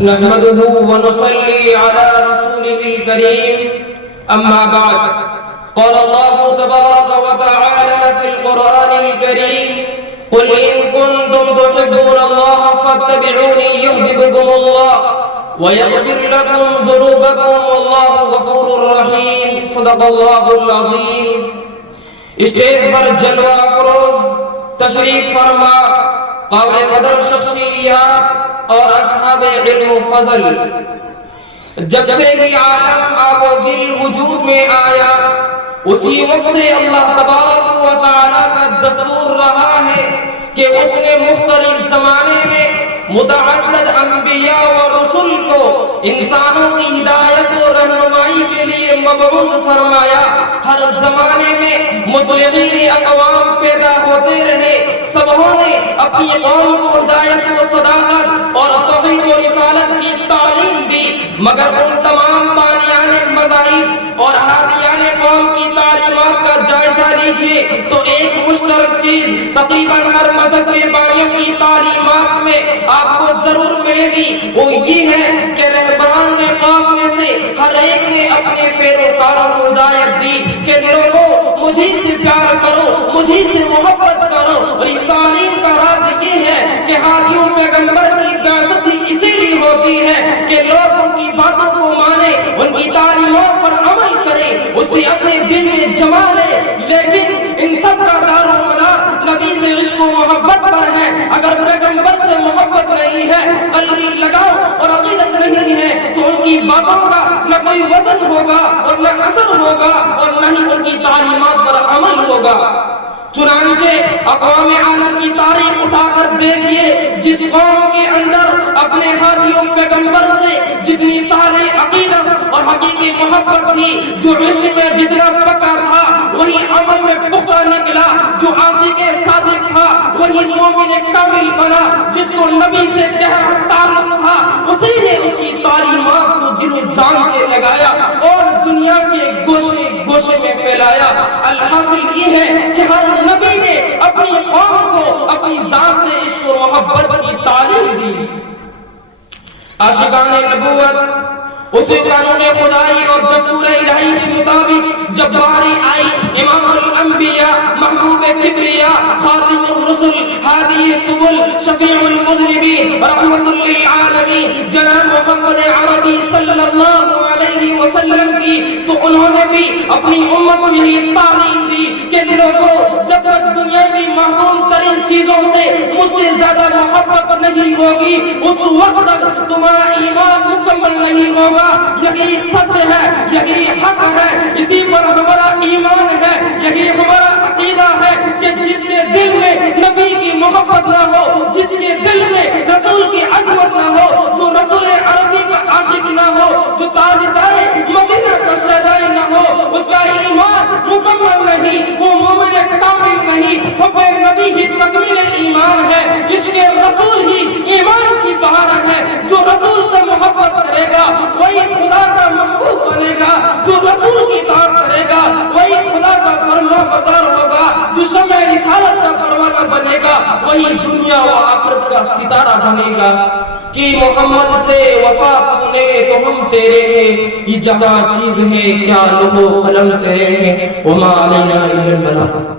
نحمده ونصلي على رسوله الكريم أما بعد قال الله تبارك وتعالى في القرآن الكريم قل إن كنتم تحبون الله فاتبعوني يحببكم الله ويغفر لكم ذنوبكم والله غفور رحيم صدق الله العظیم۔ اسٹیج پر جلوہ افروز تشریف فرما قابل قدر شخصیات اور اصحاب علم و فضل، جب سے یہ عالم آب و گل وجود میں آیا اسی وقت سے اللہ تبارک و تعالیٰ کا دستور رہا ہے کہ اس نے مختلف زمانے میں متعدد انبیاء و رسول کو انسانوں کی ہدایت و رہنمائی کے لیے مبعوث فرمایا۔ ہر زمانے میں مصلحین اقوام پیدا ہوتے رہے، سبوں نے اپنی قوم کو ہدایت و صداقت اور توحید و رسالت کی تعلیم دی، مگر ان تمام بانیان مذاہب اور ہادیان قوم کی تعلیمات کا جائزہ لیجئے تو ایک مشترک چیز تقریباً ہر مذہب کے بانیوں کی تعلیمات میں آپ کو ضرور ملے گی، وہ یہ ہے کہ رہبران نے قوم میں سے ہر ایک نے اپنے پیروکاروں کو ہدایت دی کہ لوگوں مجھے سے پیار کرو، مجھے سے محبت کرو۔ اور اس تعلیم کا راز یہ ہے کہ ہادیوں پیغمبر کی بعثت ہی اسی لیے ہوتی ہے کہ لوگ ان کی باتوں کو مانے، ان کی تعلیمات پر عمل کرے، اسے اپنے دل میں جما لے۔ لیکن ان سب کا دار و مدار نبی سے عشق و محبت پر ہے۔ اگر پیغمبر سے محبت نہیں ہے، قلبی لگاؤ اور عقیدت نہیں ہے تو ان کی باتوں کا نہ کوئی وزن ہوگا اور نہ اثر ہوگا اور نہ ہی ان کی تعلیمات پر عمل ہوگا۔ چنانچہ اقوام عالم کی تاریخ اٹھا کر دیکھیے، جس قوم کے اندر اپنے ہادیوں پیغمبر سے جتنی صالح عقیدت اور حقیقی محبت تھی، جو عشق میں جتنا پکا تھا وہی عمل میں پختہ نکلا، جو عاشق صادق تھا وہی مومن کامل بنا، جس کو نبی سے گہرا تعلق تھا اسی نے اس کی تعلیمات کو دل و جان سے لگایا اور دنیا کے گوشے گوشے میں پھیلایا۔ الحاصل یہ ہے کہ ہر نبی نے اپنی قوم کو اپنی ذات سے عشق و محبت کی تعلیم دی۔ عاشقان نبوت اسی قانون خدائی اور دستور الہی کے مطابق جب باری آئی، امام الانبیاء، محبوب کبریا، خاتم الرسل، ہادی سبل، شفیع المذنبین، رحمت للعالمین جناب محمد عربی صلی اللہ علیہ وسلم کی تو انہوں نے بھی اپنی امت کو یہ تعلیم دی کہ لوگوں جب تک دنیا کی محبوب ترین چیزوں سے مجھ سے زیادہ محبت نہیں ہوگی اس وقت تک تمہارا ایمان مکمل نہیں ہوگا۔ یہی سچ ہے، یہی حق ہے، اسی پر ہمارا ایمان ہے، یہی ہمارا عقیدہ ہے کہ جس کے دل میں نبی کی محبت نہ ہو، جس کے دل میں رسول کی عظمت نہ ہو، جو رسول عربی کا عاشق نہ ہو، جو تاجدار مدینہ کا شہدائی نہ ہو، اس کا ایمان مکمل نہیں، وہ مومن کامل نہیں۔ حب نبی ہی تکمیل ایمان ہے، عشق رسول ہی ایمان کی بہار ہے۔ جو رسول سے محبت کرے گا وہی خدا کا محبوب بنے گا، جو رسول کی اطاعت کرے گا وہی خدا کا فرما بردار ہوگا، جو شمع رسالت کا پروانہ بنے گا وہی دنیا و آخرت کا ستارہ بنے گا۔ کہ محمد سے وفا تو نے تو ہم تیرے ہیں، یہ جہاں چیز ہے کیا لوح و قلم تیرے ہیں، وما علینا الا البلاغ۔